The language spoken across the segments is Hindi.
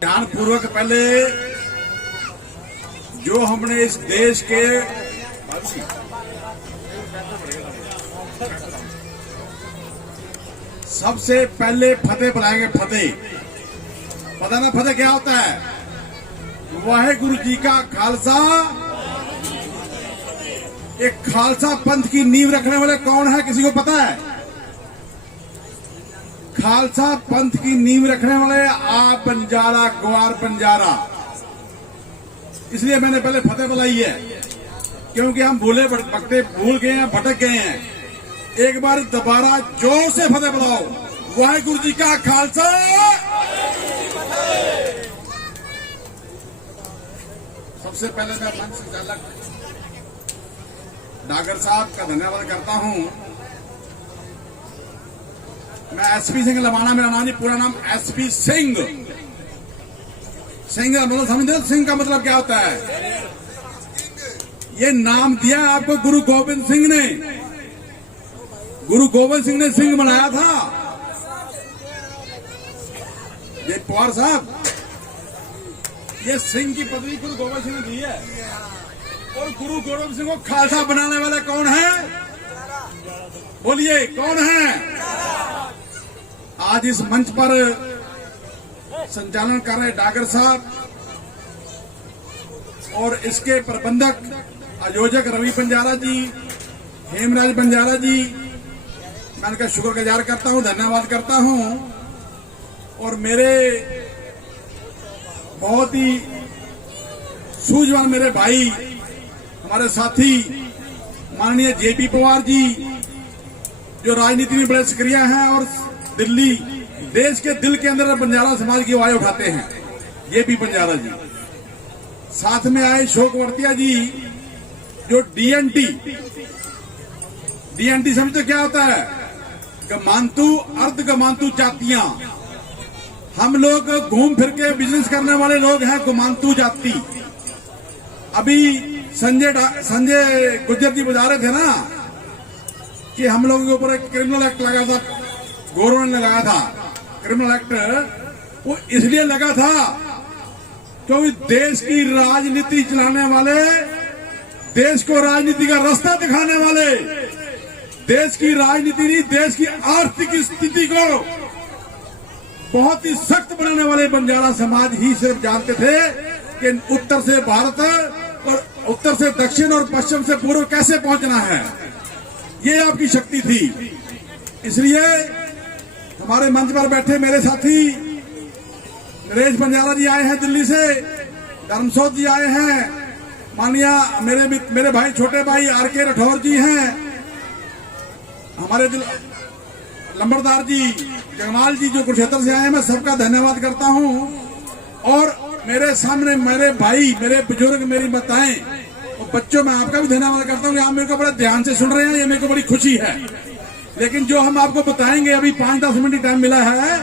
ध्यान पूर्वक पहले जो हमने इस देश के सबसे पहले फतेह बुलाएंगे। फतेह पता ना फतेह क्या होता है? वाहेगुरु जी का खालसा। एक खालसा पंथ की नींव रखने वाले कौन है, किसी को पता है? खालसा पंथ की नींव रखने वाले आप बंजारा, ग्वार बंजारा। इसलिए मैंने पहले फतेह बुलाई है, क्योंकि हम भूल गए हैं, भटक गए हैं। एक बार दोबारा जोर से फतेह बुलाओ। वाहेगुरु जी का खालसा। सबसे पहले मैं मंच संचालक डागर साहब का धन्यवाद करता हूं। मैं एसपी सिंह लवाना, मेरा नाम, पूरा नाम एसपी सिंह। सिंह मतलब समझते? सिंह का मतलब क्या होता है? ये नाम दिया आपको गुरु गोविंद सिंह ने। गुरु गोविंद सिंह ने सिंह बनाया था। ये पवार साहब, ये सिंह की पदवी गुरु गोविंद सिंह ने दी है। और गुरु गोविंद सिंह को खालसा बनाने वाला कौन है? बोलिए कौन है? आज इस मंच पर संचालन कर रहे डागर साहब और इसके प्रबंधक आयोजक रवि बंजारा जी, हेमराज बंजारा जी, मैं इनका शुक्रगुजार करता हूं, धन्यवाद करता हूं। और मेरे बहुत ही सूझवान मेरे भाई, हमारे साथी माननीय जेपी पवार जी, जो राजनीति में बड़े सक्रिय हैं और दिल्ली, देश के दिल के अंदर बंजारा समाज की आवाज उठाते हैं, जेपी बंजारा जी। साथ में आए शोक वर्तिया जी, जो डीएनटी समझते क्या होता है? गमांतु, अर्ध गमांतु जातियां। हम लोग घूम फिर के बिजनेस करने वाले लोग हैं, गमांतु जाति। अभी संजय गुज्जर जी बता रहे थे ना कि हम लोगों के ऊपर एक क्रिमिनल एक्ट लगा था, गौरव ने लगाया था क्रिमिनल एक्ट। वो इसलिए लगा था क्योंकि देश की राजनीति चलाने वाले, देश को राजनीति का रास्ता दिखाने वाले, देश की राजनीति नहीं, देश की आर्थिक स्थिति को बहुत ही सख्त बनाने वाले बंजारा समाज ही सिर्फ जानते थे कि उत्तर से भारत और उत्तर से दक्षिण और पश्चिम से पूर्व कैसे पहुंचना है। ये आपकी शक्ति थी। इसलिए हमारे मंच पर बैठे मेरे साथी नरेश बंजारा जी आए हैं दिल्ली से, धर्मसोत जी आए हैं, माननीय मेरे भाई, छोटे भाई आरके राठौर जी हैं, हमारे लंबरदार जी, जगमाल जी जो कुरुक्षेत्र से आए हैं, मैं सबका धन्यवाद करता हूं। और मेरे सामने मेरे भाई, मेरे बुजुर्ग, मेरी माताएं और बच्चों, मैं आपका भी धन्यवाद करता हूं कि आप मेरे को बड़े ध्यान से सुन रहे हैं, ये मेरे को बड़ी खुशी है। लेकिन जो हम आपको बताएंगे, अभी 5-10 मिनट टाइम मिला है,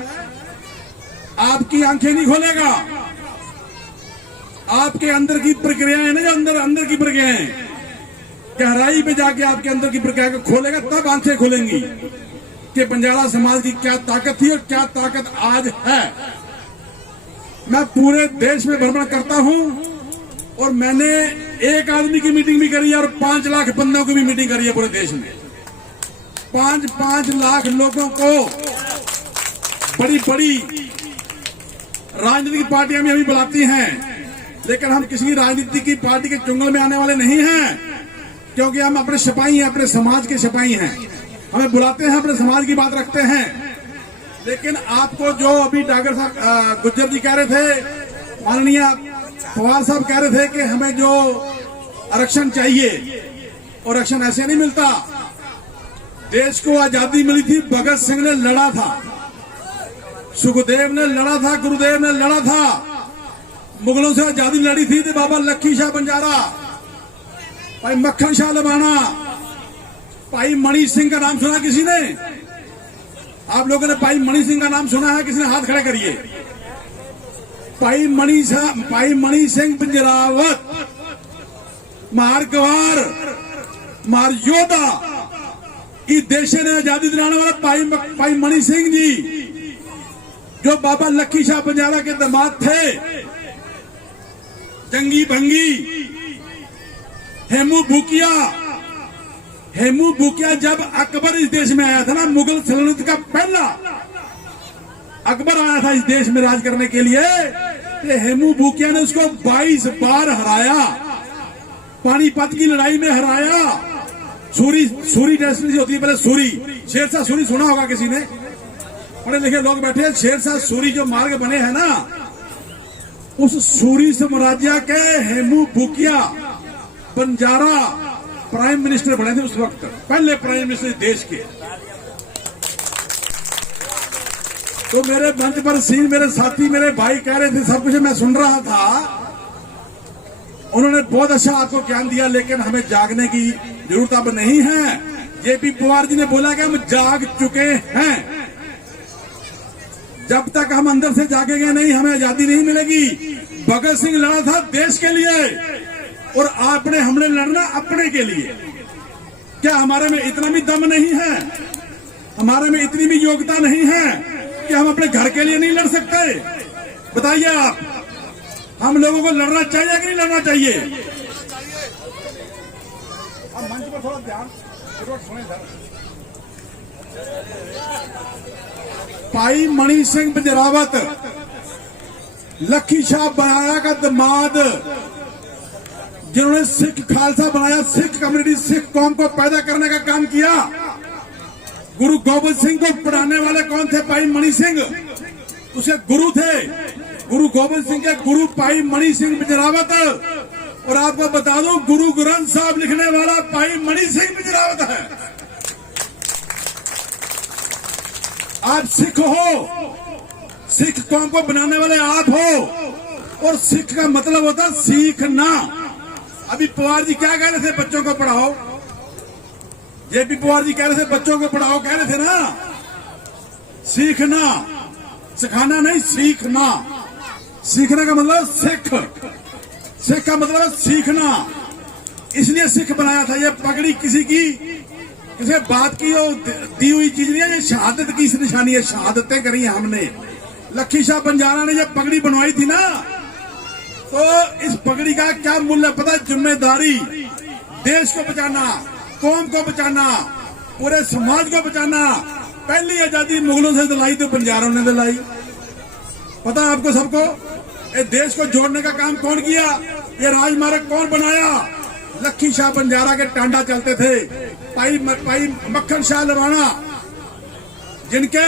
आपकी आंखें नहीं खोलेगा। आपके अंदर की प्रक्रियाएं ना, जो अंदर की प्रक्रियाएं, गहराई पे जाके आपके अंदर की प्रक्रिया को खोलेगा, तब आंखें खुलेंगी कि बंजारा समाज की क्या ताकत थी और क्या ताकत आज है। मैं पूरे देश में भ्रमण करता हूं और मैंने एक आदमी की मीटिंग भी करी है और 5 लाख बंदों की भी मीटिंग करी है पूरे देश में। 5-5 लाख लोगों को बड़ी बड़ी राजनीतिक पार्टियां भी हमें बुलाती हैं, लेकिन हम किसी राजनीति की पार्टी के चुंगल में आने वाले नहीं हैं, क्योंकि हम अपने सिपाही हैं, अपने समाज के सिपाही हैं। हमें बुलाते हैं, अपने समाज की बात रखते हैं। लेकिन आपको जो अभी डागर साहब, गुज्जर जी कह रहे थे, माननीय पवार साहब कह रहे थे कि हमें जो आरक्षण चाहिए, और आरक्षण ऐसे नहीं मिलता। देश को आजादी मिली थी, भगत सिंह ने लड़ा था, सुखदेव ने लड़ा था, गुरुदेव ने लड़ा था, मुगलों से आजादी लड़ी थी। तो बाबा लखी शाह बंजारा, भाई मक्खन शाह लबाना, भाई मणि सिंह का नाम सुना किसी ने? आप लोगों ने भाई मणि सिंह का नाम सुना है? किसी ने हाथ खड़े करिए। भाई मणि सिंह बिंजरावत, मार गवार, मार योद्धा, इस देश ने आजादी दिलाने वाला भाई मणि सिंह जी। जो बाबा लखी शाह बंजारा के दामाद थे, जंगी भंगी हेमू भूकिया। हेमू भूकिया जब अकबर इस देश में आया था ना, मुगल सल्तनत का पहला अकबर आया था इस देश में राज करने के लिए, तो हेमू भूकिया ने उसको 22 बार हराया, पानीपत की लड़ाई में हराया। सूरी डेस्टिनेशन होती है पहले, सूरी शेरशाह सूरी सुना होगा किसी ने, पढ़े लिखे लोग बैठे हैं। शेरशाह सूरी जो मार्ग बने हैं ना, उस सूरी साम्राज्य के हेमू भूकिया बंजारा प्राइम मिनिस्टर बने थे उस वक्त, पहले प्राइम मिनिस्टर देश के। तो मेरे मंच पर सीन मेरे साथी मेरे भाई कह रहे थे, सब कुछ मैं सुन रहा था, उन्होंने बहुत अच्छा आपको ज्ञान दिया, लेकिन हमें जागने की जरूरत अब नहीं है। जेपी पवार जी ने बोला कि हम जाग चुके हैं, जब तक हम अंदर से जागेंगे नहीं हमें आजादी नहीं मिलेगी। भगत सिंह लड़ा था देश के लिए और आपने हमने लड़ना अपने के लिए। क्या हमारे में इतना भी दम नहीं है, हमारे में इतनी भी योग्यता नहीं है कि हम अपने घर के लिए नहीं लड़ सकते? बताइए आप, हम लोगों को लड़ना चाहिए कि नहीं लड़ना चाहिए? अब मंच पर थोड़ा ध्यान सुने सर। भाई मणि सिंह बजरावत, लखी शाह बंजारा का दामाद, जिन्होंने सिख खालसा बनाया, सिख कम्युनिटी सिख कौम को पैदा करने का काम किया। गुरु गोबिंद सिंह को पढ़ाने वाले कौन थे? भाई मणि सिंह, उसे गुरु थे। गुरु गोबिंद सिंह के गुरु भाई मणि सिंह बजरावत। और आपको बता दूं, गुरु ग्रंथ साहब लिखने वाला भाई मणि सिंह बजरावत है। आप सिख हो, सिख कौम को बनाने वाले आप हो, और सिख का मतलब होता है सीखना। अभी पवार जी क्या कह रहे थे? बच्चों को पढ़ाओ। जेपी पवार जी कह रहे थे बच्चों को पढ़ाओ, कह रहे थे ना, सीखना, सिखाना नहीं, सीखना। सीखने का मतलब सिख, सिख का मतलब है सीखना। इसलिए सिख बनाया था। ये पगड़ी किसी की किसी बात की दी हुई चीज नहीं है, ये शहादत की निशानी है। शहादतें करी हैं हमने। लखी शाह बंजारा ने जब पगड़ी बनवाई थी ना, तो इस पगड़ी का क्या मूल्य पता है? जिम्मेदारी, देश को बचाना, कौम को बचाना, पूरे समाज को बचाना। पहली आजादी मुगलों से दिलाई तो बंजारों ने दिलाई, पता है आपको सबको। ये देश को जोड़ने का काम कौन किया? ये राजमार्ग कौन बनाया? लखी शाह बंजारा के टांडा चलते थे। भाई मक्खन शाह लवाना, जिनके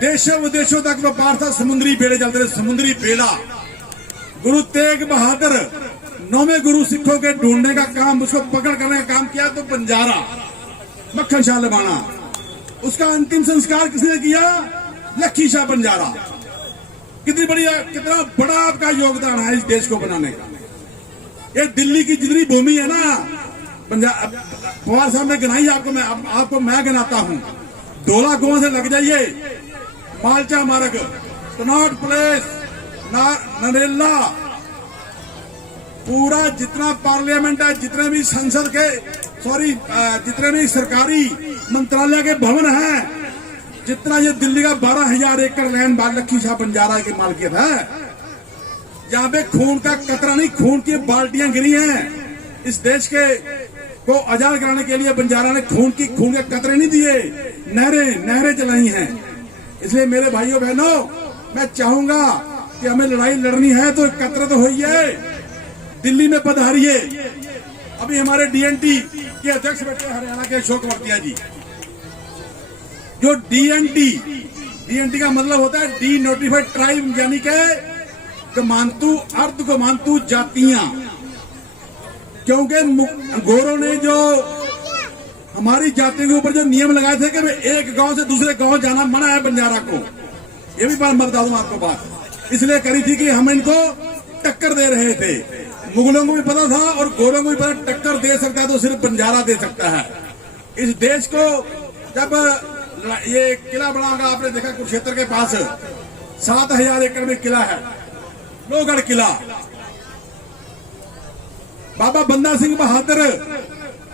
देशों विदेशों तक व्यापार था, समुद्री बेड़े चलते थे, समुद्री बेड़ा। गुरु तेग बहादुर, 9वें गुरु सिखों के ढूंढने का काम, उसको पकड़ करने का काम किया तो बंजारा, मक्खन शाह लवाना। उसका अंतिम संस्कार किसने किया? लखी शाह बंजारा। कितनी बढ़िया, कितना बड़ा आपका योगदान है इस देश को बनाने का। ये दिल्ली की जितनी भूमि है ना, पवार साहब ने गिनाई, आपको मैं गिनाता हूं। डोला गांव से लग जाइए, मालचा मार्ग, कनॉट प्लेस, नरेला, पूरा जितना पार्लियामेंट है, जितने भी संसद के जितने भी सरकारी मंत्रालय के भवन हैं, जितना ये दिल्ली का 12,000 एकड़ लैंड लखी शाह बंजारा की मालकियत है। जहां पे खून का कतरा नहीं, खून की बाल्टियां गिरी हैं। इस देश के को आजाद कराने के लिए बंजारा ने खून के कतरे नहीं दिए, नहरें चलाई हैं। इसलिए मेरे भाइयों बहनों, मैं चाहूंगा कि हमें लड़ाई लड़नी है तो एकत्र होइए, दिल्ली में पधारिए। अभी हमारे डीएनटी के अध्यक्ष बैठे हरियाणा के अशोक वर्तिया जी। जो डीएनटी का मतलब होता है डी नोटिफाइड ट्राइब, यानी कि गमांतु, अर्ध गमांतु जातियां। क्योंकि गोरों ने जो हमारी जाति के ऊपर जो नियम लगाए थे कि एक गांव से दूसरे गांव जाना मना है बंजारा को, ये भी बात मैं बता दूं आपको बात, इसलिए करी थी कि हम इनको टक्कर दे रहे थे। मुगलों को भी पता था और गोरों को भी पता, टक्कर दे सकता है तो सिर्फ बंजारा दे सकता है। इस देश को जब ये किला बना होगा, आपने देखा कुरुक्षेत्र के पास 7,000 एकड़ में किला है, लोहगढ़ किला। बाबा बंदा सिंह बहादुर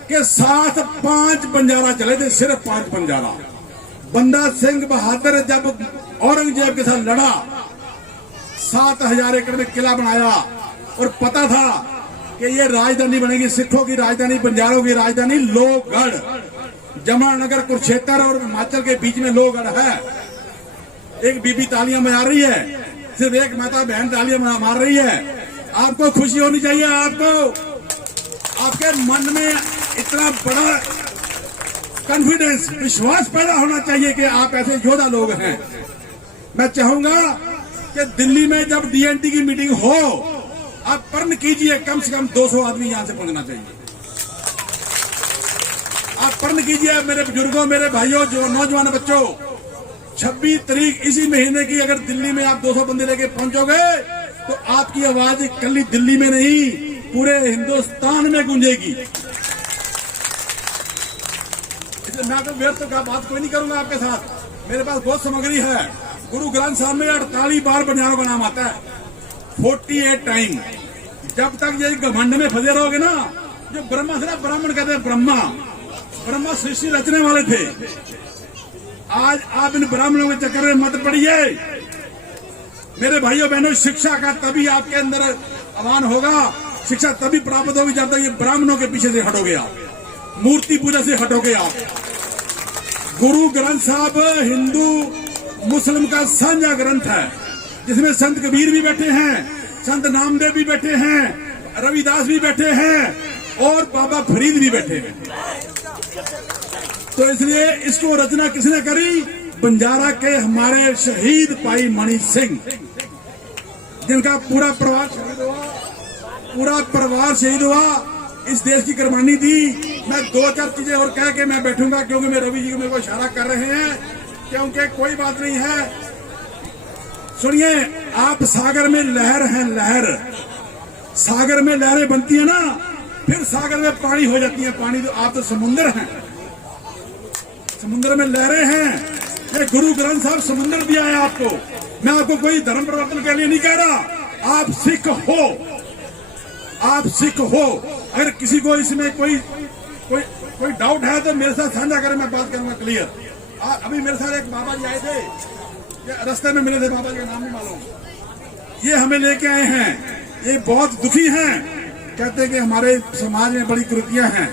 के साथ 5 बंजारा चले थे, सिर्फ 5 बंजारा। बंदा सिंह बहादुर जब औरंगजेब के साथ लड़ा, 7,000 एकड़ में किला बनाया और पता था कि ये राजधानी बनेगी, सिखों की राजधानी, बंजारों की राजधानी लोहगढ़। जमुनानगर, कुरुक्षेत्र और हिमाचल के बीच में लोहगढ़ है। एक बीबी तालियां बजा रही है, सिर्फ एक माता बहन तालियां मार रही है। आपको खुशी होनी चाहिए, आपको आपके मन में इतना बड़ा कॉन्फिडेंस, विश्वास पैदा होना चाहिए कि आप ऐसे योद्धा लोग हैं। मैं चाहूंगा कि दिल्ली में जब डीएनटी की मीटिंग हो, आप प्रण कीजिए कम से कम 200 आदमी यहां से पहुंचना चाहिए। आप प्रण कीजिए मेरे बुजुर्गों, मेरे भाइयों, जो नौजवान बच्चों, 26 तारीख इसी महीने की अगर दिल्ली में आप 200 बंदे लेके पहुंचोगे तो आपकी आवाज कल दिल्ली में नहीं पूरे हिंदुस्तान में गूंजेगी। इसलिए मैं तो व्यर्थ का बात कोई नहीं करूंगा आपके साथ। मेरे पास बहुत सामग्री है। गुरु ग्रंथ साहब में 48 बार बंजारों का नाम आता है, 48 टाइम। जब तक ये घमंड में फंसे रहोगे ना, जो ब्रह्मा से ना ब्राह्मण कहते हैं, ब्रह्मा सृष्टि रचने वाले थे। आज आप इन ब्राह्मणों के चक्कर में मत पड़िए मेरे भाइयों बहनों। शिक्षा का तभी आपके अंदर आह्वान होगा, शिक्षा तभी प्राप्त होगी जब तक ये ब्राह्मणों के पीछे से हटोगे आप, मूर्ति पूजा से हटोगे आप। गुरु ग्रंथ साहब हिंदू मुस्लिम का साझा ग्रंथ है, जिसमें संत कबीर भी बैठे हैं, संत नामदेव भी बैठे हैं, रविदास भी बैठे हैं और बाबा फरीद भी बैठे हैं। तो इसलिए इसको रचना किसने करी? बंजारा के हमारे शहीद भाई मणि सिंह, जिनका पूरा परिवार शहीद हुआ, इस देश की कुर्बानी दी। मैं 2-4 चीजें और कह के मैं बैठूंगा, क्योंकि मैं रवि जी को मेरे को इशारा कर रहे हैं, क्योंकि कोई बात नहीं है। सुनिए, आप सागर में लहर हैं, लहर सागर में लहरें बनती है ना, फिर सागर में पानी हो जाती है पानी। तो आप तो समुद्र हैं, समुद्र में लहरें हैं। ये गुरु ग्रंथ साहब समुद्र दिया है आपको। मैं आपको कोई धर्म परिवर्तन के लिए नहीं कह रहा। आप सिख हो, आप सिख हो। अगर किसी को इसमें कोई डाउट है तो मेरे साथ साझा करें, मैं बात करूंगा क्लियर। अभी मेरे साथ एक बाबा जी आए थे, रास्ते में मिले थे, बाबा जी का नाम नहीं मालूम। ये हमें लेके आए हैं, ये बहुत दुखी हैं। कहते हैं कि हमारे समाज में बड़ी कुरीतियां हैं,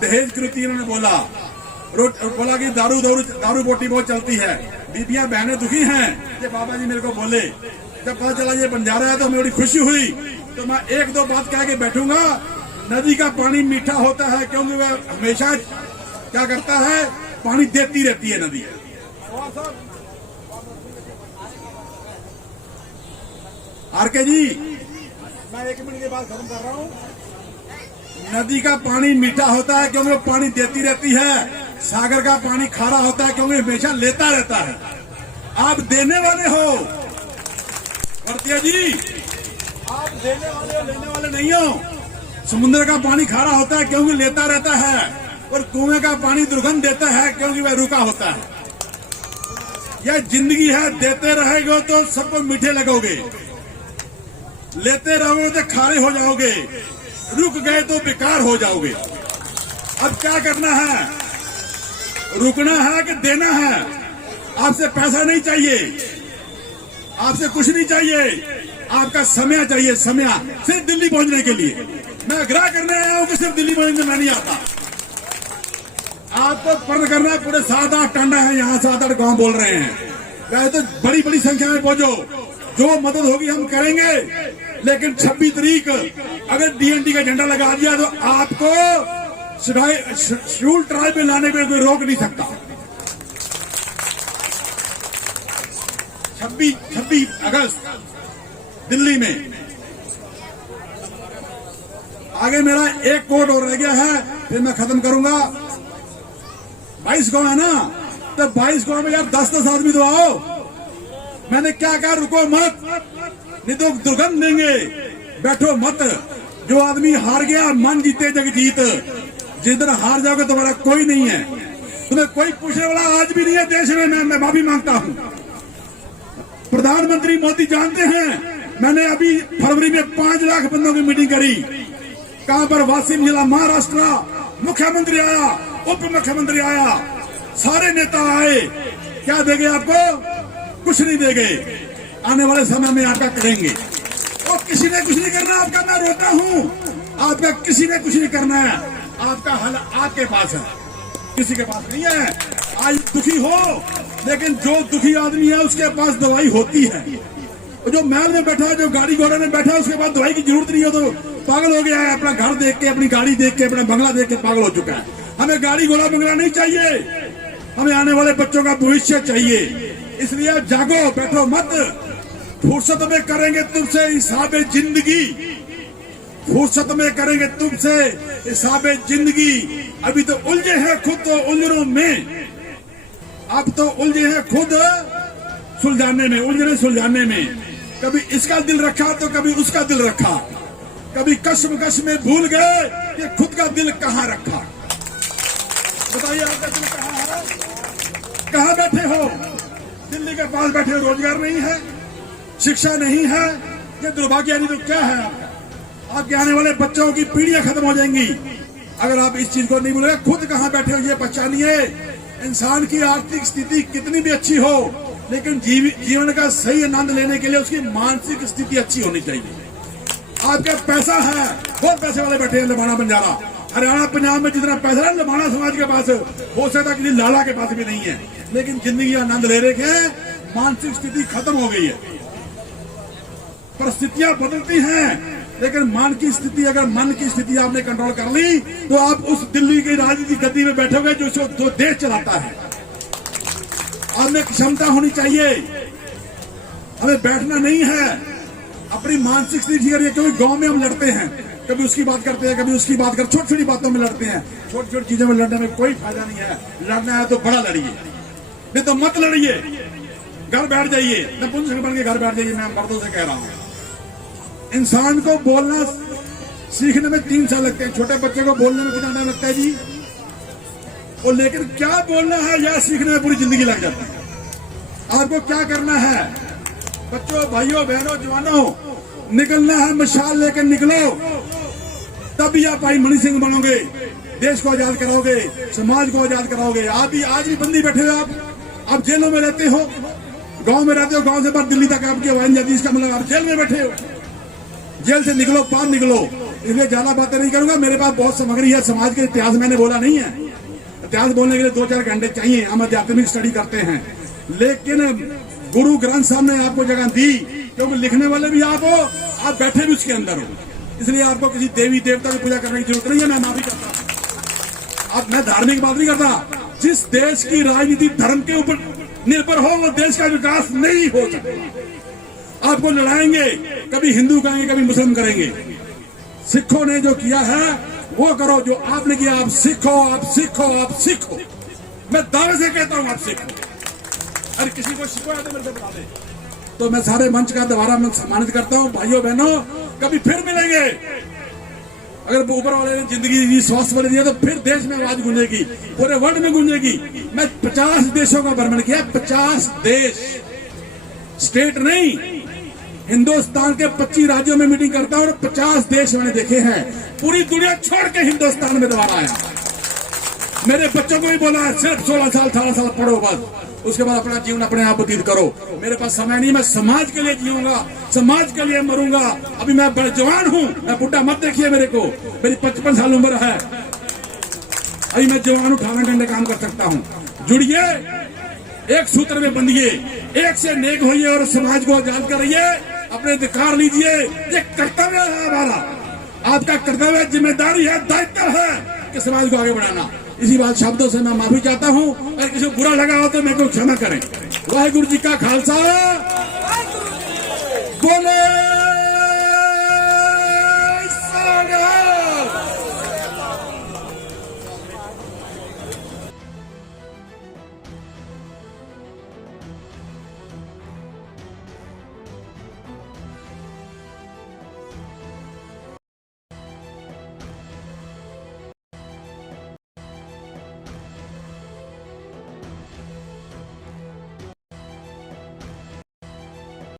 दहेज कुरीति। उन्होंने बोला कि दारू बोटी बहुत चलती है, बीबियां बहनें दुखी हैं। ये बाबा जी मेरे को बोले। जब पता चला ये बंजारा है तो हमें बड़ी खुशी हुई। तो मैं 1-2 बात कह के बैठूंगा। नदी का पानी मीठा होता है क्योंकि वह हमेशा क्या करता है, पानी देती रहती है नदी। आरके जी, मैं 1 मिनट के बाद खत्म कर रहा हूं। नदी का पानी मीठा होता है क्योंकि वो पानी देती रहती है। सागर का पानी खारा होता है क्योंकि हमेशा लेता रहता है। आप देने वाले हो भरतिया जी, आप देने वाले हो, लेने वाले नहीं हो। समुद्र का पानी खारा होता है क्योंकि लेता रहता है, और कुएं का पानी दुर्गंध देता है क्योंकि वह रुका होता है। यह जिंदगी है, देते रहेगे तो सबको मीठे लगोगे, लेते रहोगे तो खारे हो जाओगे, रुक गए तो बेकार हो जाओगे। अब क्या करना है? रुकना है कि देना है? आपसे पैसा नहीं चाहिए, आपसे कुछ नहीं चाहिए, आपका समय चाहिए, समय सिर्फ दिल्ली पहुंचने के लिए। मैं आग्रह करने आया हूं कि सिर्फ दिल्ली पहुंचने में नहीं आता। आपको प्रण करना है, पूरे 7-8 टांडा है यहाँ, 7-8 गांव बोल रहे हैं। वैसे तो बड़ी बड़ी संख्या में पहुंचो, जो मदद होगी हम करेंगे। लेकिन 26 तारीख अगर डीएनटी का झंडा लगा दिया तो आपको शेड्यूल ट्राइब में लाने में कोई रोक नहीं सकता। 26 अगस्त दिल्ली में। आगे मेरा एक कोड और रह गया है, फिर मैं खत्म करूंगा। 22 गांव है ना, तो 22 गांव में यार 10-10 आदमी तो आओ। मैंने क्या कहा, रुको मत, नहीं तो दुर्गंध देंगे। बैठो मत। जो आदमी हार गया, मन जीते जग जीत। जिस दिन हार जाओगे तुम्हारा कोई नहीं है, तुम्हें कोई पूछने वाला आज भी नहीं है देश में। मैं माफी मांगता हूं। प्रधानमंत्री मोदी जानते हैं, मैंने अभी फरवरी में 5 लाख बंदों की मीटिंग करी। कहां पर? वाशिम जिला, महाराष्ट्र। मुख्यमंत्री आया, उप मुख्यमंत्री आया, सारे नेता आए, क्या देंगे आपको? कुछ नहीं देंगे। आने वाले समय में आपका करेंगे। और किसी ने कुछ नहीं करना आपका, मैं रोता हूं, आपका किसी ने कुछ नहीं करना है। आपका हल आपके पास है, किसी के पास नहीं है। आज दुखी हो, लेकिन जो दुखी आदमी है उसके पास दवाई होती है। और जो महल में बैठा, जो गाड़ी घोड़े में बैठा, उसके पास दवाई की जरूरत नहीं हो तो पागल हो गया है। अपना घर देख के, अपनी गाड़ी देख के, अपना बंगला देख के पागल हो चुका है। हमें गाड़ी घोड़ा बंगला नहीं चाहिए, हमें आने वाले बच्चों का भविष्य चाहिए। इसलिए जागो, बैठो मत। फुर्सत में करेंगे तुमसे हिसाबे जिंदगी, फुर्सत में करेंगे तुमसे हिसाबे जिंदगी। अभी तो उलझे हैं खुद तो उलझनों में, अब तो उलझे हैं खुद सुलझाने में, उलझने सुलझाने में। कभी इसका दिल रखा तो कभी उसका दिल रखा, कभी कश्मकश में भूल गए कि खुद का दिल कहाँ रखा। बताइए आपका दिल कहाँ है? कहाँ बैठे हो? दिल्ली के पास बैठे हो, रोजगार नहीं है, शिक्षा नहीं है, ये दुर्भाग्य नहीं तो क्या है आपका? आपके आने वाले बच्चों की पीढ़ियां खत्म हो जाएंगी अगर आप इस चीज को नहीं बोलेंगे। खुद कहाँ बैठे हो ये पहचानिए। इंसान की आर्थिक स्थिति कितनी भी अच्छी हो, लेकिन जीवन का सही आनंद लेने के लिए उसकी मानसिक स्थिति अच्छी होनी चाहिए। आपका पैसा है, बहुत पैसे वाले बैठे हैं लबाना बंजारा, हरियाणा पंजाब में जितना पैसा है लबाना समाज के पास हो सकता किसी लाला के पास भी नहीं है, लेकिन जिंदगी आनंद ले रहे हैं। मानसिक स्थिति खत्म हो गई है। परिस्थितियां बदलती हैं, लेकिन मन की स्थिति, अगर मन की स्थिति आपने कंट्रोल कर ली तो आप उस दिल्ली की राजनीति गद्दी में बैठोगे जो देश चलाता है। आप में क्षमता होनी चाहिए, हमें बैठना नहीं है। अपनी मानसिक स्थिति ठीक करिए, क्योंकि गांव में हम लड़ते हैं, कभी उसकी बात करते हैं, कभी उसकी बात करते, छोटी छोटी बातों में लड़ते हैं। छोटी छोटी चीजों में लड़ने में कोई फायदा नहीं है। लड़ना है तो बड़ा लड़िए, नहीं तो मत लड़िए, घर बैठ जाइए, नपुंसक बन के घर बैठ जाइए। मैं मर्दों से कह रहा हूं, इंसान को बोलना सीखने में 3 साल लगते हैं। छोटे बच्चे को बोलने में कितना टाइम लगता है जी? और लेकिन क्या बोलना है यह सीखने में पूरी जिंदगी लग जाती है। आपको क्या करना है? बच्चों, भाइयों, बहनों, जवानों, निकलना है, मशाल लेकर निकलो, तभी आप भाई मणि सिंह बनोगे, देश को आजाद कराओगे, समाज को आजाद कराओगे। आप भी आज भी बंदी बैठे हो, आप जेलों में रहते हो, गांव में रहते हो, गांव से बाहर दिल्ली तक आपकी आवाज जाती है, इसका मतलब आप जेल में बैठे हो। जेल से निकलो, बाहर निकलो। इसलिए ज्यादा बातें नहीं करूंगा, मेरे पास बहुत सामग्री है। समाज के इतिहास मैंने बोला नहीं है, इतिहास बोलने के लिए 2-4 घंटे चाहिए। हम आध्यात्मिक स्टडी करते हैं, लेकिन गुरु ग्रंथ साहब ने आपको जगह दी, क्योंकि लिखने वाले भी आप हो, आप बैठे भी उसके अंदर हो। इसलिए आपको किसी देवी देवता की पूजा करने की जरूरत नहीं है। मैं माफी करता हूं, अब मैं धार्मिक बात नहीं करता। जिस देश की राजनीति धर्म के ऊपर निर्भर हो, वो देश का विकास नहीं हो सकता। आपको लड़ाएंगे, कभी हिंदू कहेंगे, कभी मुस्लिम करेंगे। सिखों ने जो किया है वो करो, जो आपने किया आप सीखो, आप सीखो, आप सीखो। मैं दावे से कहता हूं आप सीखो। अरे किसी को शिकायत है मेरे से बता दे। तो मैं सारे मंच का दोबारा मैं सम्मानित करता हूं। भाइयों बहनों, कभी फिर मिलेंगे। अगर ऊपर वाले ने जिंदगी दी, स्वास्थ्य वाले दिया, तो फिर देश में आवाज गूंजेगी, पूरे वर्ल्ड में गूंजेगी। मैं 50 देशों का भ्रमण किया, 50 देश, स्टेट नहीं, हिंदुस्तान के 25 राज्यों में मीटिंग करता हूं और 50 देश मैंने देखे हैं। पूरी दुनिया छोड़ के हिंदुस्तान में दोबारा आया। मेरे बच्चों को भी बोला है सिर्फ 16 साल 18 साल पढ़ो, बस उसके बाद अपना जीवन अपने आप व्यतीत करो। मेरे पास समय नहीं, मैं समाज के लिए जीऊंगा, समाज के लिए मरूंगा। अभी मैं बड़े जवान हूं, मैं बुढ़ा मत देखिए मेरे को, मेरी 55 साल उम्र है। अभी मैं जवान हूं, 18 घंटे काम कर सकता हूं। जुड़िए, एक सूत्र में बंधिए, एक से नेक होइए और समाज को आजाद करिए, अपने अधिकार लीजिए। ये कर्तव्य है हमारा, आपका कर्तव्य, जिम्मेदारी है, दायित्व है कि समाज को आगे बढ़ाना। इसी बात शब्दों से मैं माफी चाहता हूं। अगर किसी को बुरा लगा हो तो मेरे को क्षमा करें। वाहिगुरु जी का खालसा, बोले।